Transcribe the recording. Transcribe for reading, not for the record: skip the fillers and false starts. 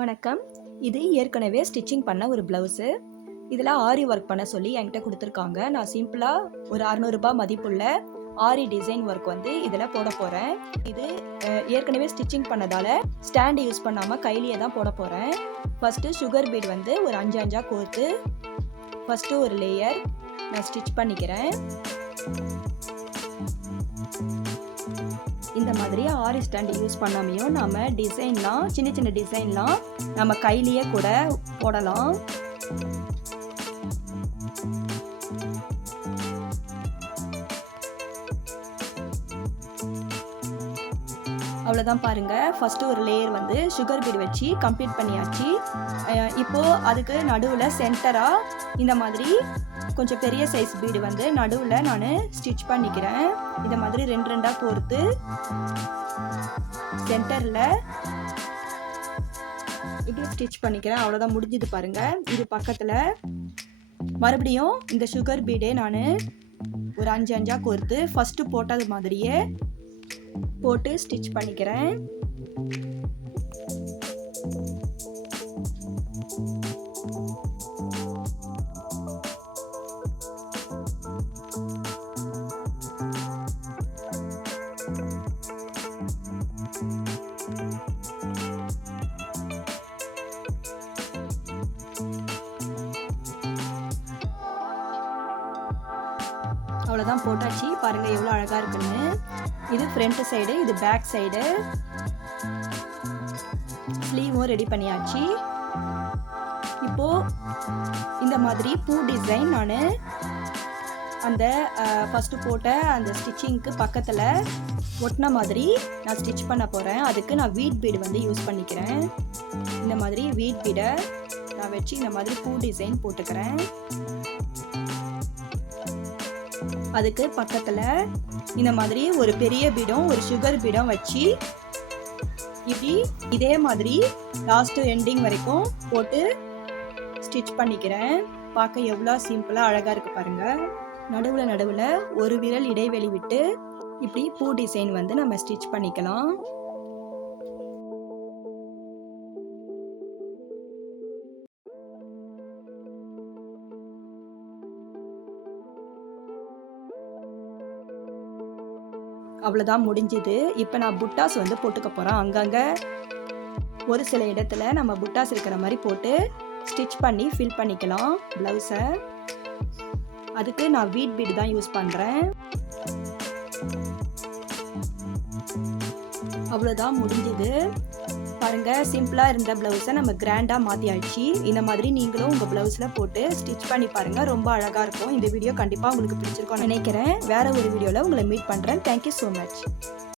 வணக்கம். இது ஏற்கனவே ஸ்டிச்சிங் பண்ண ஒரு ப்ளவுஸு. இதில் ஆரி ஒர்க் பண்ண சொல்லி என்கிட்ட கொடுத்துருக்காங்க. நான் சிம்பிளாக ஒரு ரூ. 600 மதிப்புள்ள ஆரி டிசைன் ஒர்க் வந்து இதில் போட போகிறேன். இது ஏற்கனவே ஸ்டிச்சிங் பண்ணதால் ஸ்டாண்டு யூஸ் பண்ணாமல் கையிலேயே தான் போட போகிறேன். ஃபஸ்ட்டு சுகர் பீட் வந்து ஒரு 5 கோர்த்து ஃபஸ்ட்டு ஒரு லேயர் நான் ஸ்டிச் பண்ணிக்கிறேன். இந்த மாதிரி ஆரி ஸ்டாண்ட் யூஸ் பண்ணாமையும் நம்ம டிசைன்லாம் சின்ன சின்ன டிசைன்லாம் நம்ம கையிலேயே கூட போடலாம். அவ்வளோதான் பாருங்கள். ஃபஸ்ட்டு ஒரு லேயர் வந்து சுகர் பீட் வச்சு கம்ப்ளீட் பண்ணியாச்சு. இப்போது அதுக்கு நடுவில் சென்டராக இந்த மாதிரி கொஞ்சம் பெரிய சைஸ் பீடு வந்து நடுவில் நான் ஸ்டிச் பண்ணிக்கிறேன். இந்த மாதிரி 2 கோர்த்து சென்டரில் இப்படி ஸ்டிச் பண்ணிக்கிறேன். அவ்வளோதான், முடிஞ்சது பாருங்கள். இது பக்கத்தில் மறுபடியும் இந்த சுகர் பீடே நான் ஒரு 5 கோர்த்து ஃபஸ்ட்டு போட்டது மாதிரியே போட்டு ஸ்டிச் பண்ணிக்கிறேன். அவ்வளோதான், போட்டாச்சு. பாருங்கள் எவ்வளோ அழகாக இருக்குன்னு. இது ஃப்ரண்ட் சைடு, இது பேக் சைடு. ஸ்லீவும் ரெடி பண்ணியாச்சு. இப்போது இந்த மாதிரி பூ டிசைன் நான் அந்த ஃபஸ்ட்டு போட்ட அந்த ஸ்டிச்சிங்க்கு பக்கத்தில் ஒட்டின மாதிரி நான் ஸ்டிச் பண்ண போகிறேன். அதுக்கு நான் வீட் பீடு வந்து யூஸ் பண்ணிக்கிறேன். இந்த மாதிரி வீட் பீடை நான் வச்சு இந்த மாதிரி பூ டிசைன் போட்டுக்கிறேன். அதுக்கு பக்கத்தில் இந்த மாதிரி ஒரு பெரிய பீடம் ஒரு சுகர் பீடம் வச்சு இப்படி இதே மாதிரி லாஸ்ட்டு எண்டிங் வரைக்கும் போட்டு ஸ்டிச் பண்ணிக்கிறேன். பார்க்க எவ்வளோ சிம்பிளாக அழகாக இருக்குது பாருங்கள். நடுவில் ஒரு விரல் இடைவெளி விட்டு இப்படி பூ டிசைன் வந்து நம்ம ஸ்டிச் பண்ணிக்கலாம். அவ்வளோதான், முடிஞ்சுது. இப்போ நான் புட்டாஸ் வந்து போட்டுக்க போகிறேன். அங்கங்கே ஒரு சில இடத்துல நம்ம புட்டாஸ் இருக்கிற மாதிரி போட்டு ஸ்டிச் பண்ணி ஃபில் பண்ணிக்கலாம் ப்ளவுஸை. அதுக்கு நான் வீட் பீட் தான் யூஸ் பண்ணுறேன். அவ்வளோதான், முடிஞ்சுது பாருங்கள். சிம்பிளாக இருந்த ப்ளவுஸை நம்ம கிராண்டாக மாற்றியாச்சு. இந்த மாதிரி நீங்களும் உங்கள் ப்ளவுஸில் போட்டு ஸ்டிச் பண்ணி பாருங்கள், ரொம்ப அழகாக இருக்கும். இந்த வீடியோ கண்டிப்பாக உங்களுக்கு பிடிச்சிருக்கும்னு நினைக்கிறேன். வேறு ஒரு வீடியோவில் உங்களை மீட் பண்ணுறேன். Thank you so much.